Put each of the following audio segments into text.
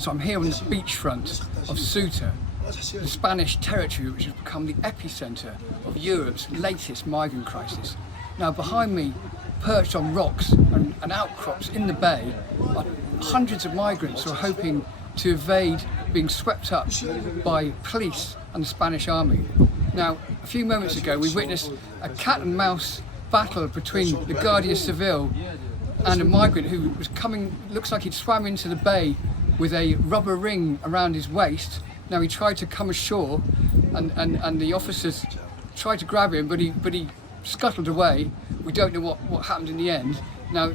So I'm here on the beachfront of Ceuta, the Spanish territory which has become the epicenter of Europe's latest migrant crisis. Now behind me, perched on rocks and outcrops in the bay, are hundreds of migrants who are hoping to evade being swept up by police and the Spanish army. Now, a few moments ago we witnessed a cat and mouse battle between the Guardia Civil and a migrant who was coming, looks like he'd swam into the bay with a rubber ring around his waist. Now he tried to come ashore and the officers tried to grab him, but he scuttled away. We don't know what happened in the end. Now,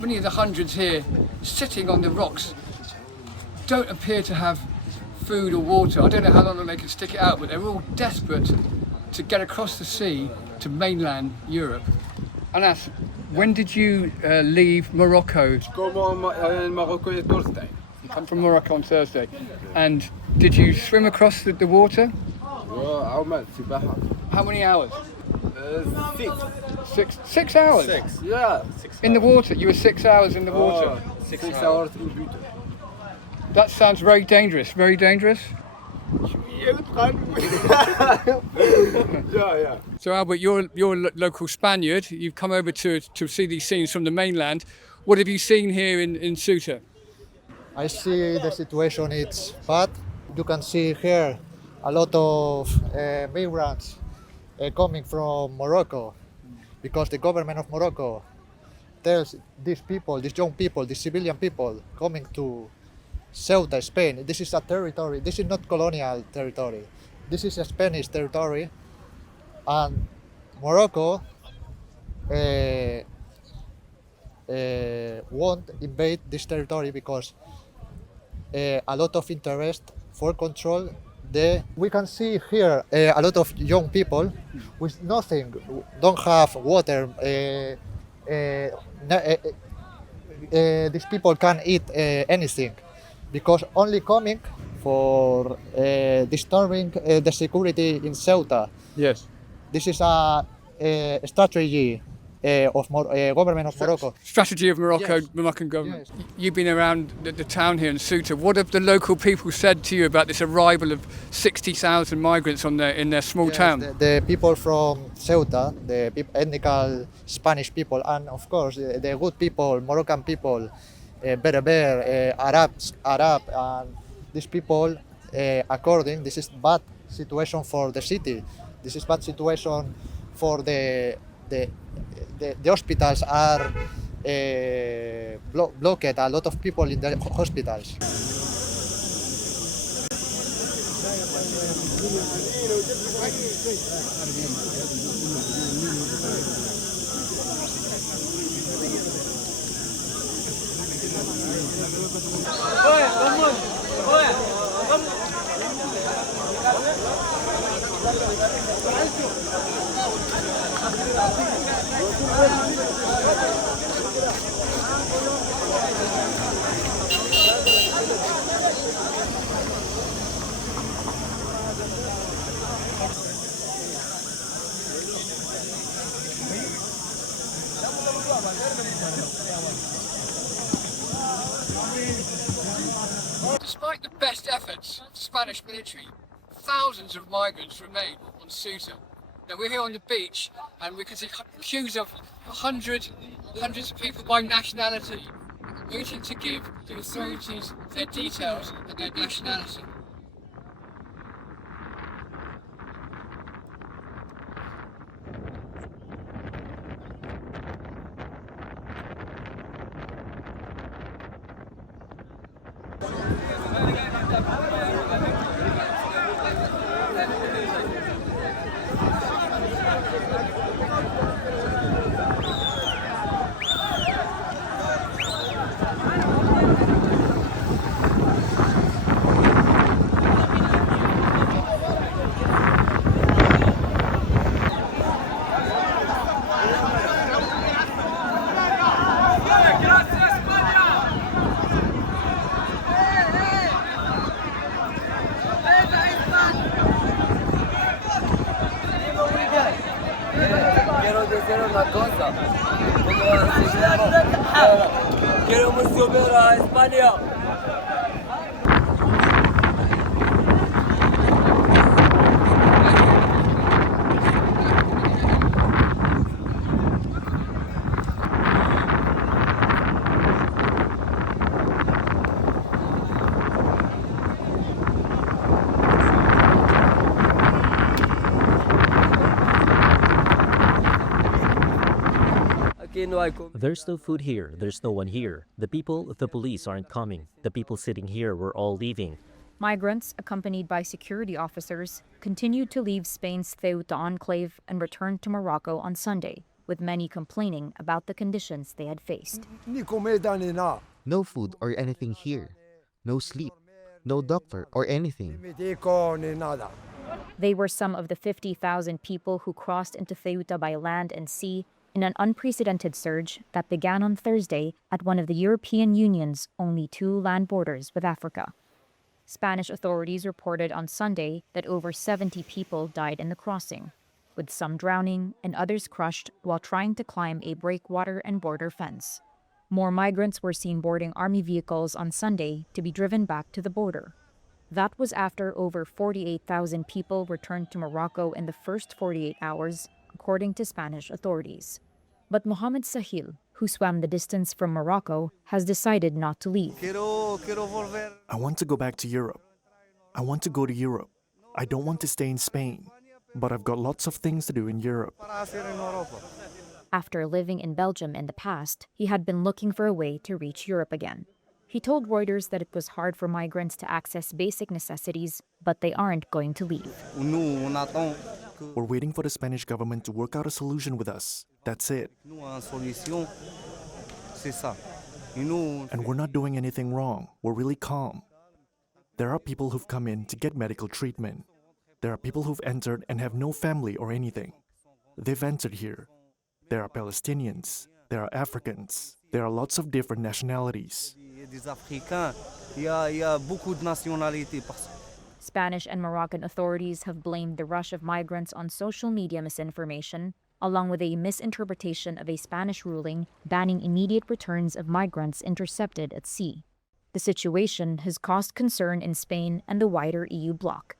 many of the hundreds here sitting on the rocks don't appear to have food or water. I don't know how long they can stick it out, but they're all desperate to get across the sea to mainland Europe. Anas, when did you leave Morocco? Morocco on Thursday. You come from Morocco on Thursday. And did you swim across the water? How many hours? 6. 6 hours? 6, yeah. 6 in the water? You were 6 hours in the water? 6 hours in water. That sounds very dangerous, very dangerous. Yeah. So Albert, you're a local Spaniard. You've come over to see these scenes from the mainland. What have you seen here in Ceuta? I see the situation is bad. You can see here a lot of migrants coming from Morocco because the government of Morocco tells these people, these young people, these civilian people coming to Ceuta, Spain. This is a territory, this is not colonial territory. This is a Spanish territory, and Morocco won't invade this territory because a lot of interest for control. We can see here a lot of young people with nothing, don't have water. These people can't eat anything because only coming for disturbing the security in Ceuta. Yes. This is a strategy of government of Morocco. Strategy of Morocco, Yes. Moroccan government. Yes. You've been around the town here in Ceuta. What have the local people said to you about this arrival of 60,000 migrants in their small Yes, town? the people from Ceuta, the ethnical Spanish people, and of course the good people, Moroccan people, Berber, Arab, and these people, this is bad situation for the city. This is bad situation for the hospitals are blocked. A lot of people in the hospitals. Despite the best efforts of the Spanish military, thousands of migrants remain on Ceuta. Now we're here on the beach and we can see queues of hundreds of people by nationality waiting to give the authorities their details and their nationality. una cosa. Queremos volver a España. no hay comida. There's no food here, there's no one here. The people, the police aren't coming. The people sitting here were all leaving. Migrants, accompanied by security officers, continued to leave Spain's Ceuta enclave and returned to Morocco on Sunday, with many complaining about the conditions they had faced. No food or anything here. No sleep. No doctor or anything. They were some of the 50,000 people who crossed into Ceuta by land and sea in an unprecedented surge that began on Thursday at one of the European Union's only 2 land borders with Africa. Spanish authorities reported on Sunday that over 70 people died in the crossing, with some drowning and others crushed while trying to climb a breakwater and border fence. More migrants were seen boarding army vehicles on Sunday to be driven back to the border. That was after over 48,000 people returned to Morocco in the first 48 hours, according to Spanish authorities. But Mohamed Sahil, who swam the distance from Morocco, has decided not to leave. I want to go back to Europe. I want to go to Europe. I don't want to stay in Spain, but I've got lots of things to do in Europe. After living in Belgium in the past, he had been looking for a way to reach Europe again. He told Reuters that it was hard for migrants to access basic necessities, but they aren't going to leave. We're waiting for the Spanish government to work out a solution with us. That's it. And we're not doing anything wrong. We're really calm. There are people who've come in to get medical treatment. There are people who've entered and have no family or anything. They've entered here. There are Palestinians. There are Africans. There are lots of different nationalities. Spanish and Moroccan authorities have blamed the rush of migrants on social media misinformation, along with a misinterpretation of a Spanish ruling banning immediate returns of migrants intercepted at sea. The situation has caused concern in Spain and the wider EU bloc.